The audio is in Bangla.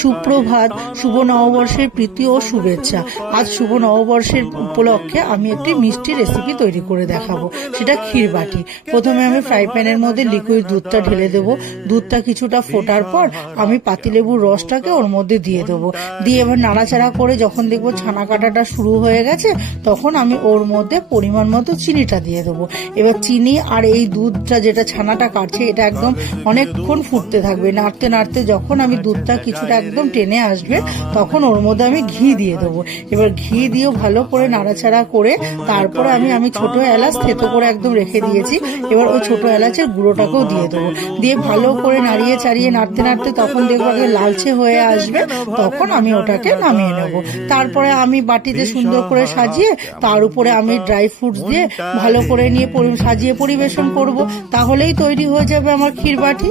সুপ্রভাত, শুভ নববর্ষের প্রীতি ও শুভেচ্ছা। আজ শুভ নববর্ষের উপলক্ষে আমি একটি মিষ্টি রেসিপি তৈরি করে দেখাবো, সেটা ক্ষীরবাটি। প্রথমে আমি ফ্রাই প্যানের মধ্যে লিকুইড দুধটা ঢেলে দেবো। দুধটা কিছুটা ফোটার পর আমি পাতিলেবুর রসটাকে ওর মধ্যে দিয়ে দেবো। দিয়ে এবার নাড়াচাড়া করে যখন দেখবো ছানা কাটাটা শুরু হয়ে গেছে, তখন আমি ওর মধ্যে পরিমাণ মতো চিনিটা দিয়ে দেবো। এবার চিনি আর এই দুধটা যেটা ছানাটা কাটছে, এটা একদম অনেকক্ষণ ফুটতে থাকবে। নাড়তে নাড়তে যখন আমি দুধটা কিছুটা একদম টেনে আসবে, তখন ওর মধ্যে আমি ঘি দিয়ে দেবো। এবার ঘি দিয়েও ভালো করে নাড়াচাড়া করে তারপরে আমি ছোট এলাচ থেতো করে একদম রেখে দিয়েছি। এবার ওই ছোট এলাচের গুঁড়োটাকেও দিয়ে দেবো। দিয়ে ভালো করে নাড়িয়ে চাড়িয়ে নাড়তে নাড়তে তখন দেখবো আগে লালচে হয়ে আসবে, তখন আমি ওটাকে নামিয়ে নেব। তারপরে আমি বাটিতে সুন্দর করে সাজিয়ে তার উপরে আমি ড্রাই ফ্রুটস দিয়ে ভালো করে নিয়ে সাজিয়ে পরিবেশন করব। তাহলেই তৈরি হয়ে যাবে আমার ক্ষীরবাটি।